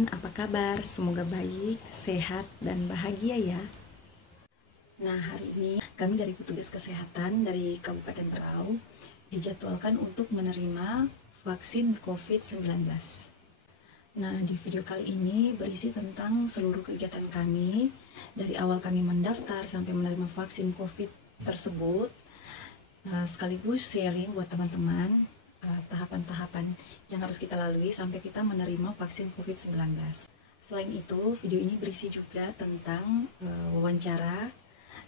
teman-teman, apa kabar? Semoga baik, sehat, dan bahagia ya. Nah, hari ini kami dari petugas kesehatan dari Kabupaten Berau dijadwalkan untuk menerima vaksin COVID-19. Nah, di video kali ini berisi tentang seluruh kegiatan kami dari awal kami mendaftar sampai menerima vaksin COVID tersebut, sekaligus sharing buat teman-teman tahapan-tahapan yang harus kita lalui sampai kita menerima vaksin COVID-19. Selain itu, video ini berisi juga tentang wawancara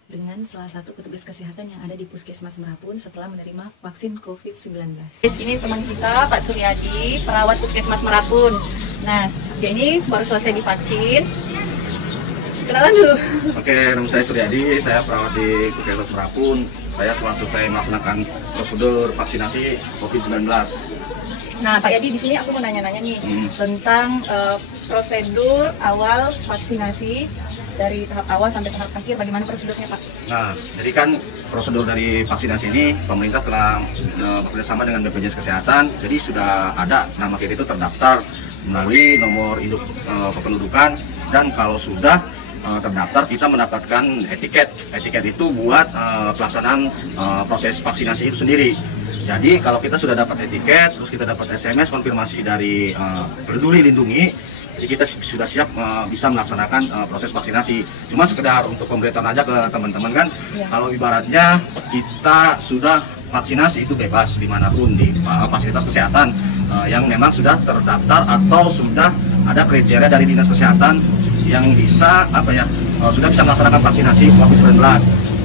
dengan salah satu petugas kesehatan yang ada di Puskesmas Merapun setelah menerima vaksin COVID-19. Ini teman kita, Pak Suryadi, perawat Puskesmas Merapun. Nah, dia ini baru selesai divaksin. Kenalan dulu. Oke, nama saya Suryadi, saya perawat di Puskesmas Merapun. Saya telah selesai melaksanakan prosedur vaksinasi COVID-19. Nah, Pak Yadi, di sini aku mau nanya-nanya nih tentang prosedur awal vaksinasi dari tahap awal sampai tahap akhir. Bagaimana prosedurnya, Pak? Nah, jadi kan prosedur dari vaksinasi ini pemerintah telah bekerjasama dengan BPJS Kesehatan. Jadi sudah ada nama kita itu terdaftar melalui nomor induk kependudukan, dan kalau sudah terdaftar kita mendapatkan etiket. Etiket itu buat pelaksanaan proses vaksinasi itu sendiri. Jadi kalau kita sudah dapat etiket, terus kita dapat SMS konfirmasi dari Peduli Lindungi, jadi kita sudah siap bisa melaksanakan proses vaksinasi. Cuma sekedar untuk pemberitahuan aja ke teman-teman kan, kalau ibaratnya kita sudah vaksinasi itu bebas dimanapun di fasilitas kesehatan yang memang sudah terdaftar atau sudah ada kriteria dari Dinas Kesehatan yang bisa sudah bisa melaksanakan vaksinasi COVID-19.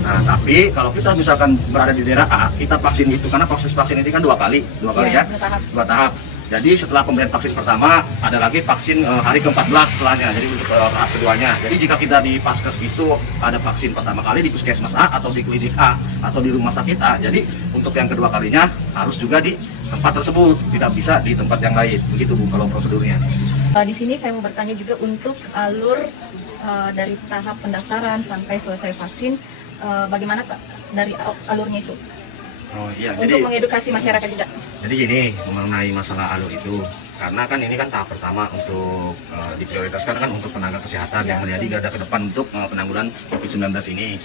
Nah, tapi kalau kita misalkan berada di daerah A, kita vaksin itu karena proses vaksin ini kan dua kali ya, dua tahap. Jadi setelah pemberian vaksin pertama, ada lagi vaksin hari ke-14 setelahnya, jadi untuk tahap keduanya. Jadi jika kita di Paskes itu ada vaksin pertama kali di Puskesmas A atau di klinik A atau di rumah sakit A, jadi untuk yang kedua kalinya harus juga di tempat tersebut, tidak bisa di tempat yang lain. Begitu Bu kalau prosedurnya. Di sini saya mau bertanya juga untuk alur dari tahap pendaftaran sampai selesai vaksin, bagaimana Pak dari alurnya itu? Oh iya, untuk jadi mengedukasi masyarakat juga. Jadi gini, mengenai masalah alur itu, karena kan ini kan tahap pertama untuk diprioritaskan kan untuk tenaga kesehatan yang menjadi garda ke depan untuk penanggulangan COVID-19 ini.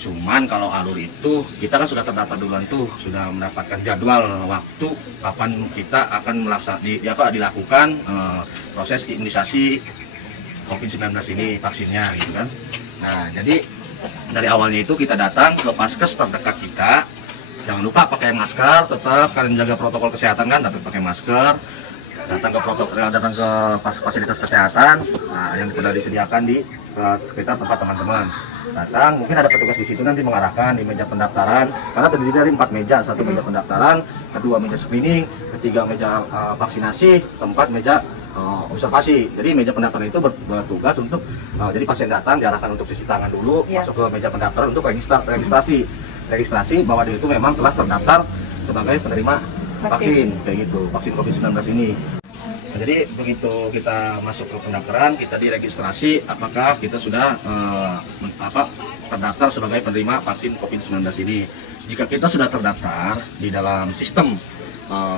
Cuman kalau alur itu kita kan sudah terdaftar duluan tuh, sudah mendapatkan jadwal waktu kapan kita akan dilakukan proses imunisasi COVID-19 ini, vaksinnya gitu kan. Nah, jadi dari awalnya itu kita datang ke Paskes terdekat kita. Jangan lupa pakai masker, tetap kalian jaga protokol kesehatan kan, tetap pakai masker. Datang ke fasilitas kesehatan, nah, yang sudah disediakan di sekitar tempat teman-teman. Datang, mungkin ada petugas di situ nanti mengarahkan di meja pendaftaran, karena terdiri dari 4 meja, satu meja pendaftaran, kedua meja screening, ketiga meja vaksinasi, keempat meja observasi. Jadi meja pendaftaran itu bertugas untuk jadi pasien datang diarahkan untuk cuci tangan dulu, masuk ke meja pendaftaran untuk registrasi bahwa dia itu memang telah terdaftar sebagai penerima vaksin kayak gitu, vaksin COVID-19 ini. Nah, jadi begitu kita masuk ke pendaftaran, kita diregistrasi apakah kita sudah terdaftar sebagai penerima vaksin COVID-19 ini. Jika kita sudah terdaftar di dalam sistem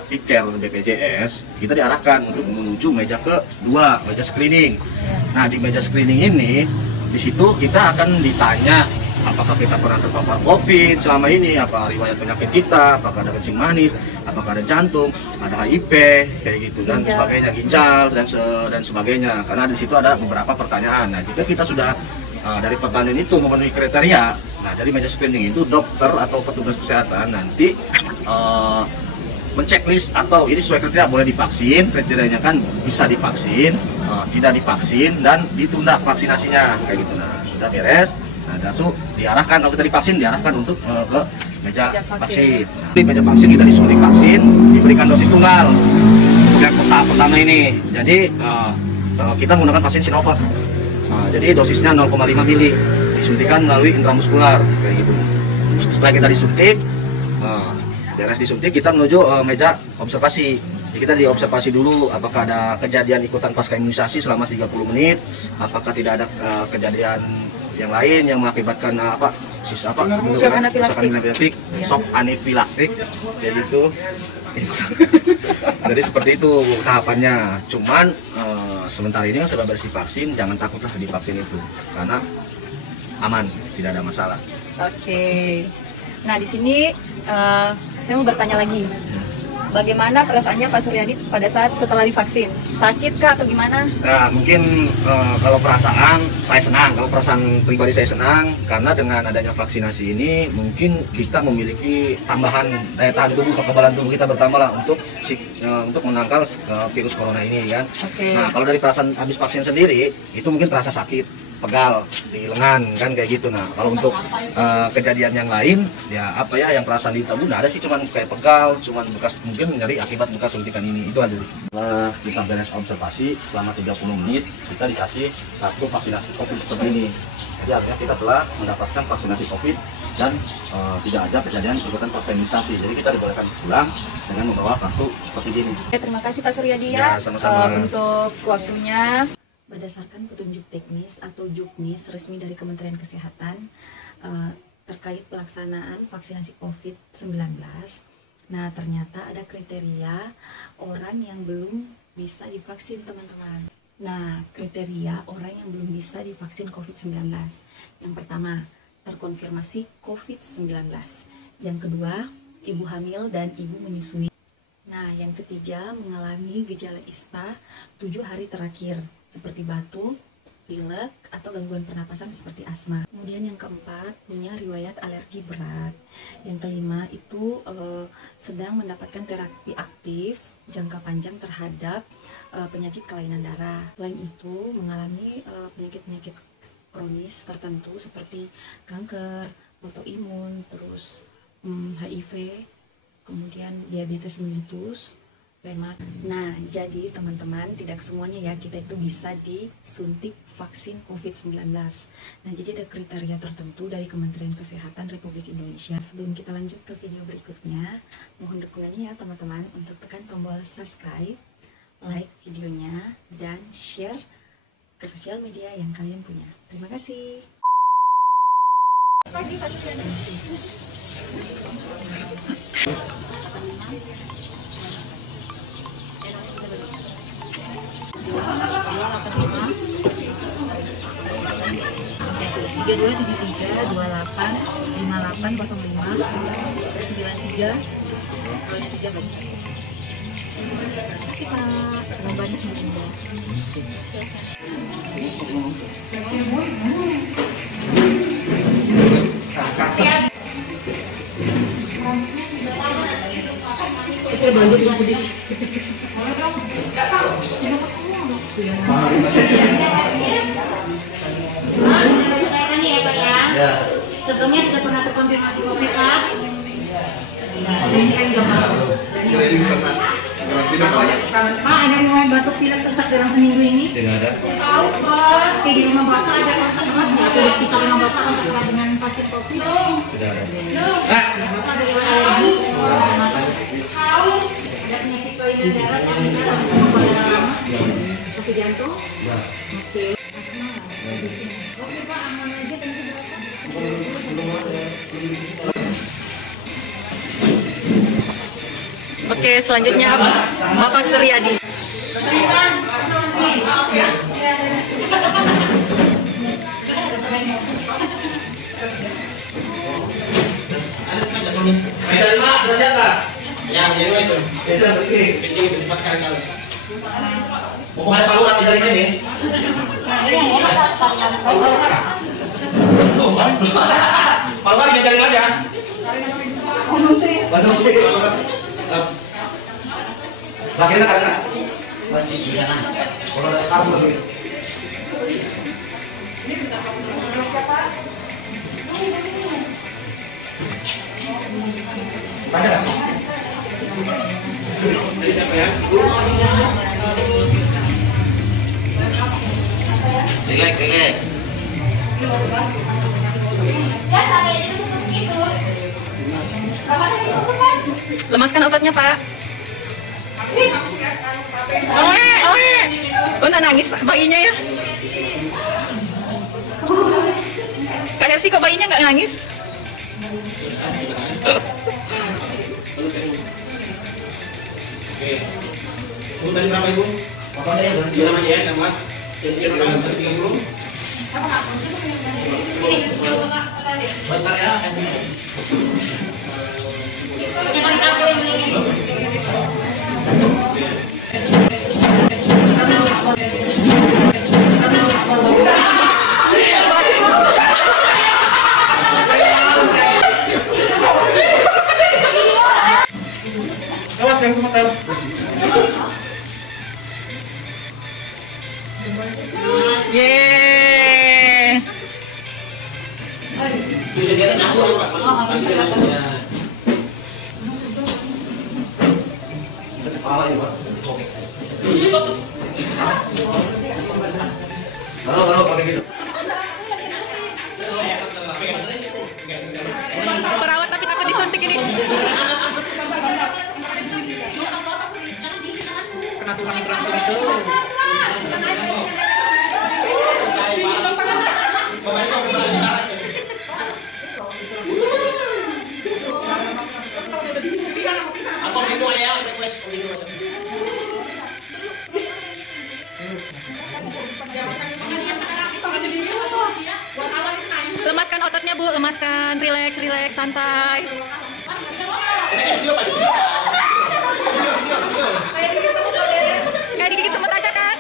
Piker BPJS, kita diarahkan untuk menuju meja kedua, meja screening. Nah, di meja screening ini, di situ kita akan ditanya apakah kita pernah terpapar COVID selama ini, apa riwayat penyakit kita, apakah ada kencing manis, apakah ada jantung, ada HIV, kayak gitu, dan sebagainya, ginjal dan sebagainya. Karena di situ ada beberapa pertanyaan. Nah, jika kita sudah dari pertanyaan itu memenuhi kriteria, nah dari meja screening itu dokter atau petugas kesehatan nanti menceklis atau ini sesuai kriteria boleh divaksin, kriterianya kan bisa divaksin, tidak divaksin, dan ditunda vaksinasinya kayak gitu. Nah, sudah beres. Nah, langsung diarahkan, kalau kita divaksin diarahkan untuk ke meja vaksin. Nah, di meja vaksin kita disuntik vaksin, diberikan dosis tunggal yang tahap pertama ini. Jadi kita menggunakan vaksin Sinovac. Jadi dosisnya 0,5 mili, disuntikan melalui intramuskular kayak gitu. Setelah kita disuntik, beres disuntik, kita menuju meja observasi. Jadi kita diobservasi dulu apakah ada kejadian ikutan pasca imunisasi selama 30 menit, apakah tidak ada kejadian yang lain yang mengakibatkan shock anafilaktik, shock anafilaktik kayak gitu. Jadi seperti itu tahapannya. Cuman sementara ini kan sudah beres divaksin, jangan takutlah divaksin itu karena aman, tidak ada masalah. Oke. Nah, di sini saya mau bertanya lagi. Bagaimana perasaannya Pak Suryadi pada saat setelah divaksin? Sakit kah atau gimana? Nah, mungkin kalau perasaan saya senang, kalau perasaan pribadi saya senang karena dengan adanya vaksinasi ini mungkin kita memiliki tambahan daya tahan tubuh, kekebalan tubuh kita bertambah lah untuk menangkal virus corona ini kan. Oke. Nah, kalau dari perasaan habis vaksin sendiri itu mungkin terasa sakit, pegal di lengan kan kayak gitu. Nah, kalau untuk kejadian yang lain ya apa ya yang perasaan di tubuh nggak ada sih, cuman kayak pegal, cuman bekas mungkin nyeri akibat bekas suntikan ini, itu aja. Setelah kita beres observasi selama 30 menit kita dikasih kartu vaksinasi COVID seperti ini. Jadi artinya kita telah mendapatkan vaksinasi COVID dan tidak ada kejadian perbuatan pasterilisasi. Jadi kita dibolehkan pulang dengan membawa kartu seperti ini. Terima kasih Pak Suryadi Ya, sama-sama. untuk waktunya. Berdasarkan petunjuk teknis atau juknis resmi dari Kementerian Kesehatan terkait pelaksanaan vaksinasi COVID-19, nah ternyata ada kriteria orang yang belum bisa divaksin, teman-teman. Nah, kriteria orang yang belum bisa divaksin COVID-19. Yang pertama, terkonfirmasi COVID-19. Yang kedua, ibu hamil dan ibu menyusui. Nah, yang ketiga, mengalami gejala ISPA 7 hari terakhir, seperti batuk, pilek, atau gangguan pernapasan seperti asma. Kemudian yang keempat, punya riwayat alergi berat. Yang kelima, itu sedang mendapatkan terapi aktif jangka panjang terhadap penyakit kelainan darah. Selain itu, mengalami penyakit-penyakit kronis tertentu seperti kanker, autoimun, terus HIV, kemudian diabetes mellitus, rheuma. Nah, jadi teman-teman, tidak semuanya ya kita itu bisa disuntik vaksin COVID-19. Nah, jadi ada kriteria tertentu dari Kementerian Kesehatan Republik Indonesia. Sebelum kita lanjut ke video berikutnya, mohon dukungannya ya teman-teman untuk tekan tombol subscribe, like videonya, dan share ke sosial media yang kalian punya. Terima kasih. Tiga dua tujuh tiga 28 58 05 93 23 Terima kasih Pak. Terima banyak Bunda. Sebelumnya sudah pernah terkonfirmasi COVID, Pak? Pak, ada riwayat batuk pilek sesak dalam seminggu ini? Tidak ada. Oke, di rumah Bapak ada kontak erat nggak? Atau di sekitar rumah Bapak kontak erat dengan pasien COVID? Tidak ada. Bapak ada riwayat alergi? Ada penyakit kelainan darah yang ada pada lama? Sakit jantung? Oke. Oke Pak, aman aja, tentu berapa? Oke, selanjutnya Bapak Suryadi. Mau ada palu tapi dari ini. Palu lagi ngajarin aja. Langsung sih. Bakirnya karena kalau ada kamu lagi. Banyak. Relax. Lemaskan ototnya, Pak. Oh, nangis bayinya ya? Kayak sih kok bayinya nggak nangis? Oke. Ibu tadi berapa Ibu? Dia namanya ya, nama. Jadi 30. Bentar ya. Awas yang kemetel. Yeay. Bisa dia aku Pak. Kepala ini Pak. Oke. Taruh pakai gitu. Perawat tapi takut disuntik ini. Kena tulang transfer itu. Lemaskan ototnya Bu, lemaskan, relax, santai. Kayak digigit semut aja kan?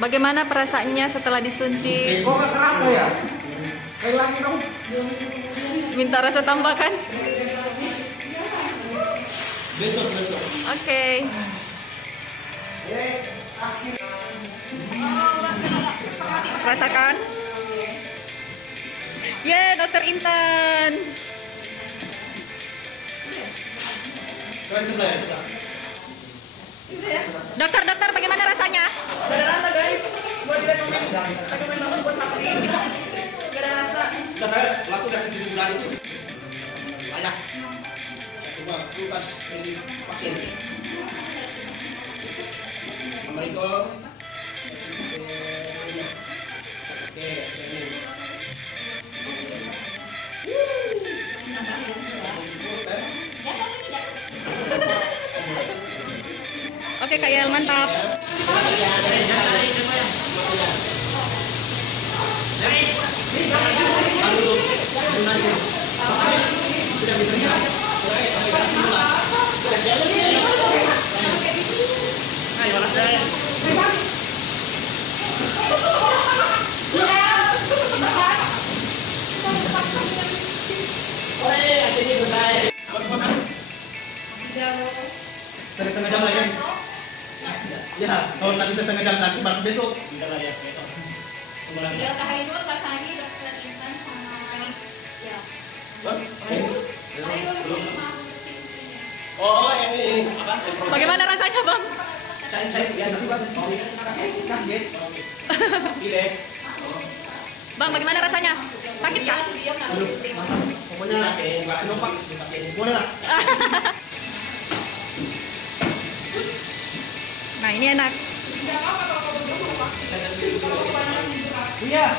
Bagaimana perasaannya setelah disuntik? Kok nggak kerasa ya? Kayak lagi dong. Minta rasa tambahkan? Besok. Oke. Rasakan. Yeay, Dokter Intan. Dokter, bagaimana rasanya? Gak ada rasa guys, buat direkomend banget buat vaksin. Gak ada rasa. Udah saya langsung kasih di bulan itu. Banyak. Coba kulkas ini vaksin. Assalamualaikum. Oke. Oke, Kak Yel, mantap. Setengah jam lagi. Ya, kalau tadi setengah jam nanti baru besok. Ya, Kak Haidul, Kak Sani, Dokter Intan, sama ya. Oh, yang ini apa? Bagaimana rasanya, Bang? Saya biasa kaget. Gile. Bang, bagaimana rasanya? Sakit kah? Pokoknya numpang. Boleh lah. Nah, ini enak. Iya.